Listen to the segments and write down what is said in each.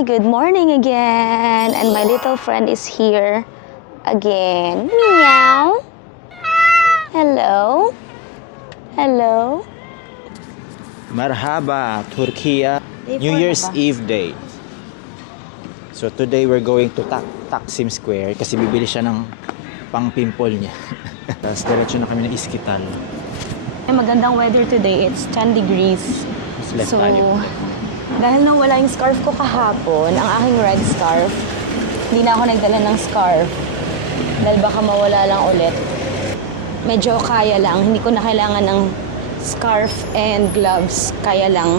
Hi, good morning again. And my little friend is here again. Meow. Hello. Hello. Marhaba, Turkey. Day New 4 Year's na ba? Eve day. So today we're going to Taksim Square kasi bibili siya ng pang-pimple niya. Tapos diretso na kami ng Iskital. Magandang weather today. It's 10 degrees. Mas less So, tayo. dahil nawala yung scarf ko kahapon, ang aking red scarf, hindi na ako nagdala ng scarf. Dahil baka mawala lang ulit. Medyo kaya lang. Hindi ko na kailangan ng scarf and gloves. Kaya lang.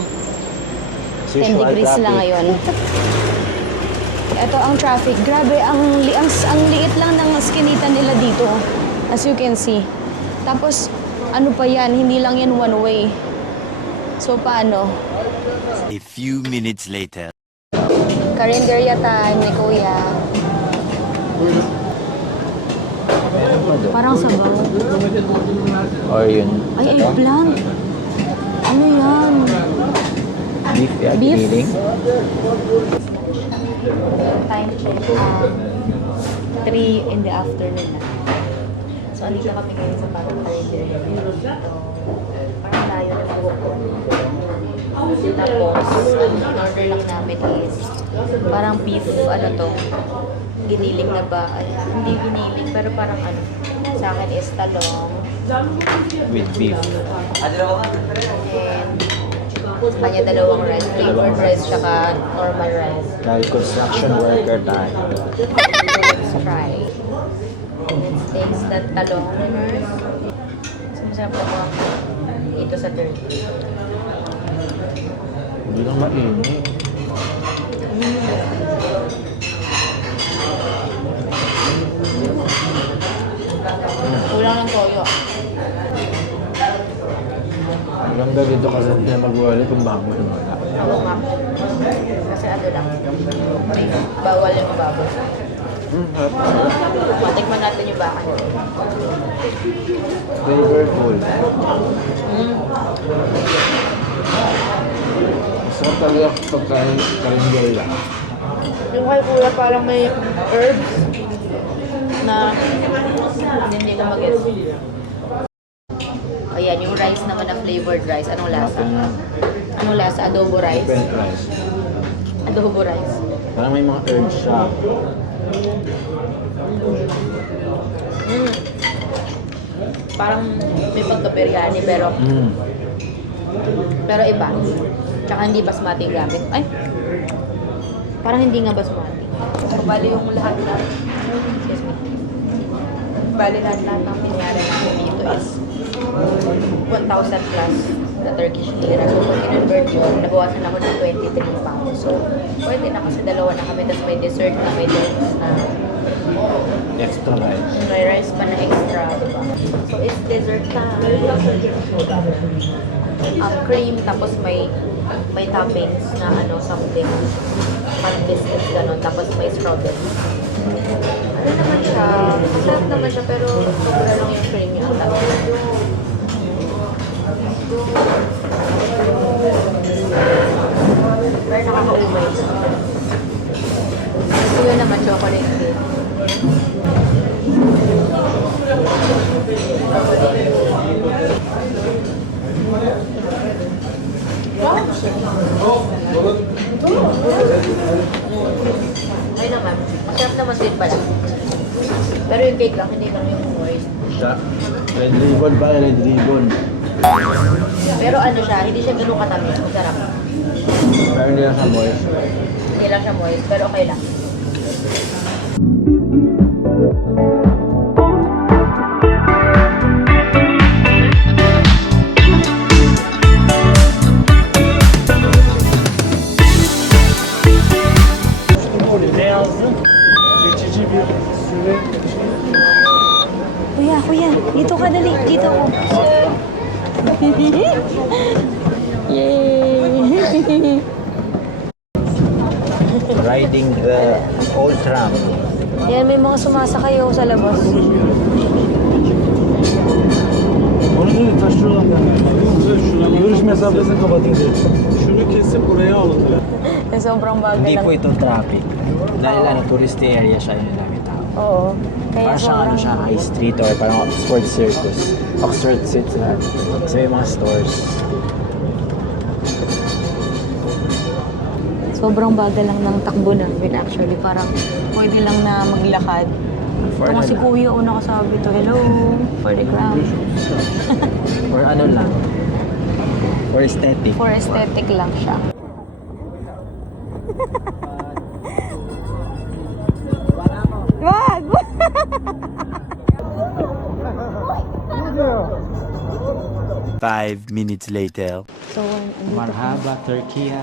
10 Usual degrees traffic. lang ngayon. Ito ang traffic. Grabe, ang liit lang ng skinita nila dito. As you can see. Tapos, ano pa yan? Hindi lang yan one way. So, paano? A few minutes later. Karinderya time ni Kuya. Parang sabaw. Or yun. Ay, eggplant. Ano yan? Beef, yeah, Beef? giniling. Time check. 3 in the afternoon na. So, andito kami ngayon sa parang karinderya. Parang layo na buhok ko. Tapos, ang order lang namin is parang beef, ano to, giniling na ba? Ay, hindi giniling, pero parang ano, sa akin is talong. With beef. And sa kanya dalawang rice, flavored rice, tsaka normal rice. Dahil construction worker tayo. Let's try. Let's taste that talong first. So, masarap ako ito sa turkey. Hindi lang mainit. Kulang ng toyo. Maganda dito kasi hindi mag-wala kung bakit wala. Oo nga. Kasi ano lang, may bawal yung baboy. Matikman natin yung baka. Flavorful. Sarap talaga pagkain karinderya. Yung kay Kuya parang may herbs na hindi ko mag-gets. Ayan, yung rice naman na flavored rice. Anong lasa? Anong lasa? Adobo rice? Different rice. Adobo rice. Parang may mga herbs siya. Parang may pagka-biryani pero iba. Tsaka hindi basmati yung gamit. Ay! Parang hindi nga basmati. Bali yung lahat na, excuse me. Bali lahat ng pinayari natin dito is 1,000 plus na Turkish lira. So, kung in-convert yun, nabawasan ako ng 23 pounds. So, pwede na kasi dalawa na kami. Tapos may dessert na, may drinks na. Extra rice. May rice pa na extra, diba? So, it's dessert time. Cream, tapos may toppings na ano, something. Hot biscuits, gano'n. Tapos may strawberry. Ano naman siya? Masarap naman siya, pero sobra lang yung cream niya. Pero nakakaumay. Ito yun naman, chocolate cake. Ay naman, masarap naman din pala. Pero yung cake lang, hindi lang yung moist. Siya. Red ribbon ba? Red ribbon. Pero ano siya, hindi siya ganun katamis. Masarap. Pero hindi lang sa moist. Hindi lang siya moist, pero okay lang. Kuya, dito ka dali. Dito ako. Yay! Riding the old tram. Yan, may mga sumasakay ako sa labas. Onu değil, taş şuradan. Görüş mesafesini kapatın diye. Şunu kesip buraya alın. sobrang bagal Hindi lang. po ito traffic. Dahil tourist area siya, yun ang dami tao. Oo. Kaya Parang siyang sobrang... siya, high street or parang Oxford Circus. Oxford Circus na. Kasi may mga stores. Sobrang bagal lang ng takbo namin actually. Parang pwede lang na maglakad. Ito nga si Kuya, una kasabi to, hello, for the gram. Or ano lang. For aesthetic. For aesthetic lang siya. Wag! 5 minutes later. So, andito, Marhaba, Turkey.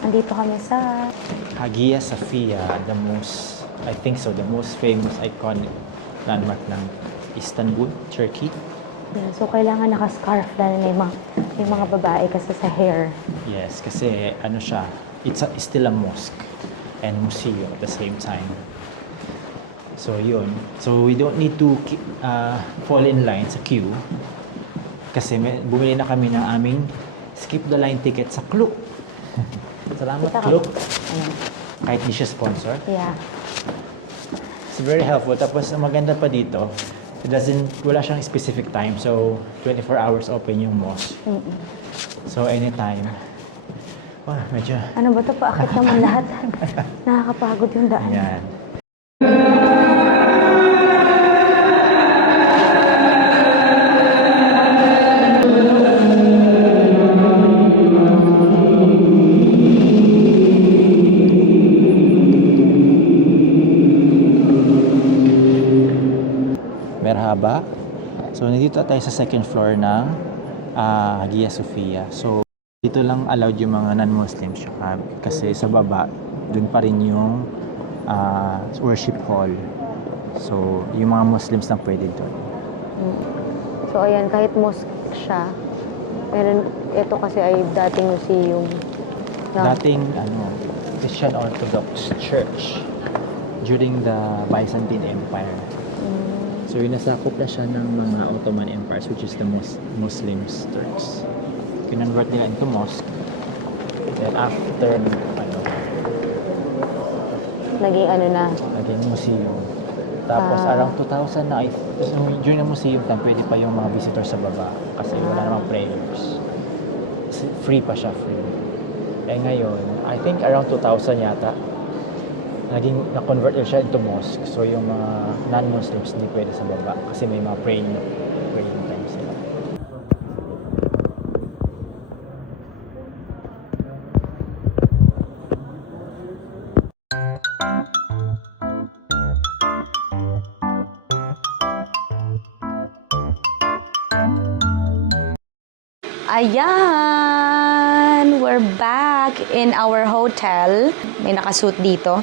andito kami sa... Hagia Sophia, the most, I think so, the most famous iconic landmark ng Istanbul, Turkey. Yeah, so, kailangan naka-scarf dahil may mga babae kasi sa hair. Yes, kasi ano siya, it's still a mosque and museum at the same time. So yun. So we don't need to fall in line sa queue kasi bumili na kami ng aming skip the line ticket sa Klook. Salamat, Kita ka. Klook. Ayan. Kahit di siya sponsor. Yeah. It's very helpful. Tapos ang maganda pa dito, wala siyang specific time. So 24 hours open yung mosque. So anytime. Wah, medyo. Ano ba ito? Paakit naman lahat. Nakakapagod yung daan. Yan. Merhaba. So, nandito tayo sa second floor ng Hagia Sophia. So, dito lang allowed yung mga non-Muslims kasi sa baba, dun pa rin yung worship hall. So, yung mga Muslims lang pwede doon. So, ayan, kahit mosque siya, meron, ito kasi ay dating museum. Na, Dating Christian Orthodox Church during the Byzantine Empire. So, nasakop na siya ng mga Ottoman empires, which is the Muslims, Turks. Kinonvert nila into mosque. Then after, naging ano na, naging museum. Tapos around 2000 na, during the museum time, pwede pa yung mga visitor sa baba kasi wala namang prayers. Free pa siya, free. Eh ngayon, I think around 2000 yata, na-convert siya into mosque. So yung mga non-Muslims hindi pwede sa baba kasi may mga praying time sila. ayan! We're back in our hotel. May nakasuit dito.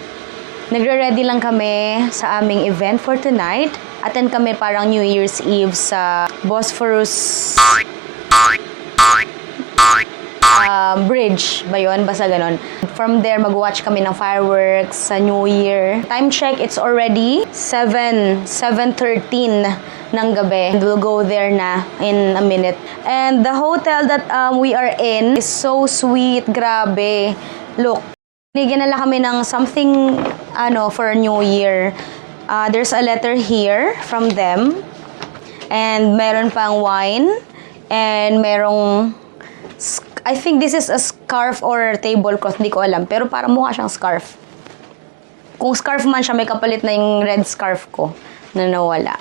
Nagre-ready lang kami sa aming event for tonight. Attend kami parang New Year's Eve sa Bosphorus Bridge ba yun? Basta ganon. From there, mag-watch kami ng fireworks sa New Year. Time check, it's already 7:13 ng gabi. We'll go there na in a minute. And the hotel that we are in is so sweet. Grabe. Look. Binigyan nila kami ng something for New Year. There's a letter here from them. And meron pang wine. And merong, I think this is a scarf or tablecloth. Hindi ko alam. Pero parang mukha siyang scarf. Kung scarf man siya, may kapalit na yung red scarf ko na nawala.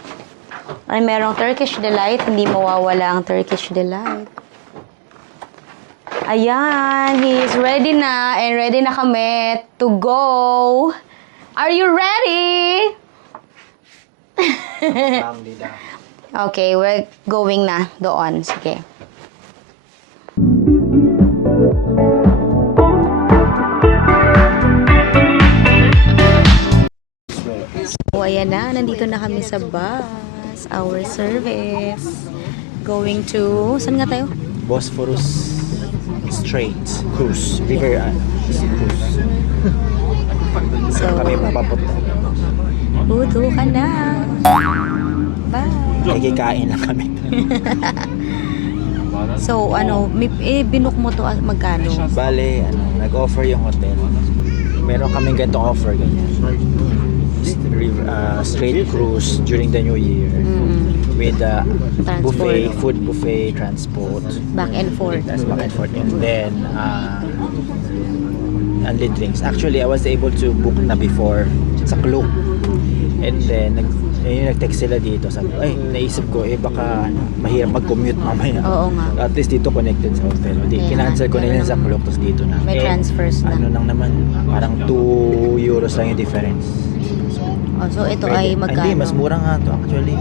Ay, merong Turkish Delight. Hindi mawawala ang Turkish Delight. Ayan, he's ready na and ready na kami to go. Are you ready? Okay, we're going na doon. Sige. So, ayan na. Nandito na kami sa bus. Our service. Going to... Saan nga tayo? Bosphorus Strait Cruise. River Cruise. So, Kami mapapunta. buto ka na. Bye. Nagkikain lang kami. So, binook mo to magkano? Bale, nag-offer yung hotel. Meron kaming ganitong offer, ganyan. Straight cruise during the New Year. With buffet, food buffet, transport. Back and forth. That's back and forth. And then, only drinks. Actually, I was able to book na before sa Klook. And then, nag-text sila dito. Sabi, naisip ko, baka mahirap mag-commute mamaya. Oo nga. At least dito connected sa hotel. Di, kinancel ko na yun sa Klook, tapos dito na. May transfers na. Ano lang naman, parang 2 euros lang yung difference. So ito ay magkano? Hindi, mas mura nga to actually.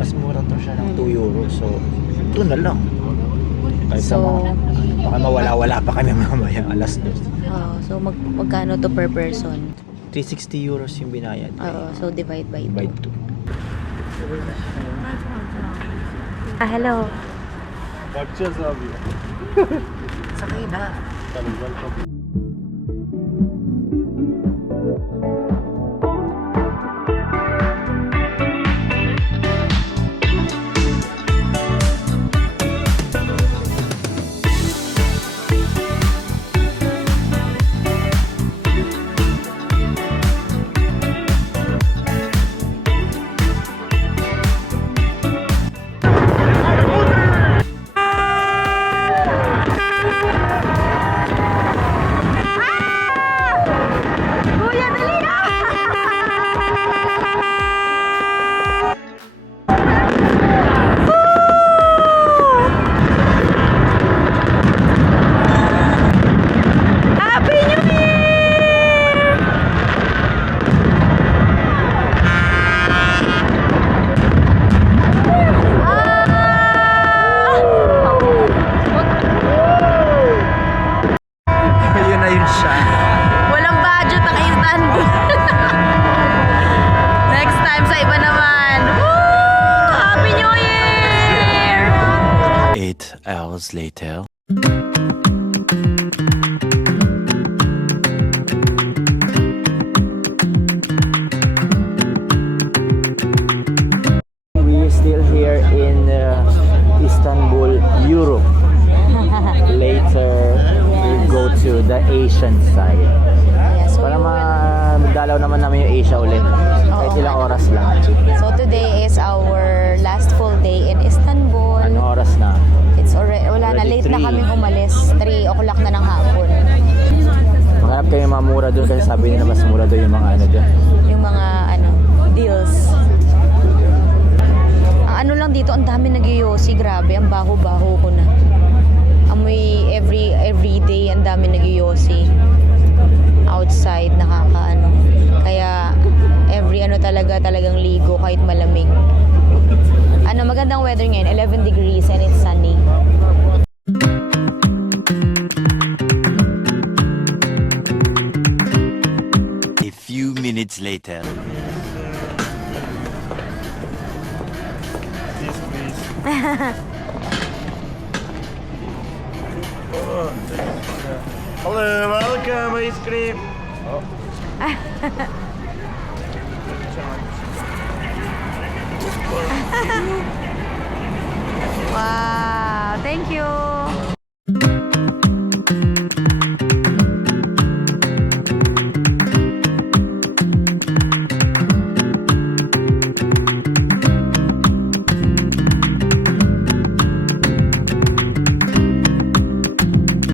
Mas mura to siya ng 2 euros. So, ito na lang. Kahit sa mga, baka mawala-wala pa kami mamaya, alas 2. So magkano to per person? 360 euros yung binayad. So divide by 2. By 2. Hello. Bakacağız abi. Sakay na. Tamam, welcome. Kuya, dali na! 8 hours later. We're still here in Istanbul, Europe. Later, we'll go to the Asian side. Yeah, so Para madalaw naman namin yung Asia ulit. Kahit ilang oras lang. So today is our last full day in Istanbul. Anong oras na? It's already, wala na, Already late na 3. kaming umalis. 3 o'clock na ng hapon. Maghanap kayo mga mura doon kasi sabi nila mas mura doon yung mga ano doon. Yung mga deals. Ang ano lang dito, ang dami nag-yosi. Grabe, ang baho-baho ko na. Amoy every day, ang dami nag-yosi. Outside, nakakaano. Kaya talagang ligo kahit malamig. Magandang weather ngayon, 11 degrees and it's sunny. A few minutes later. Hello, welcome, ice cream.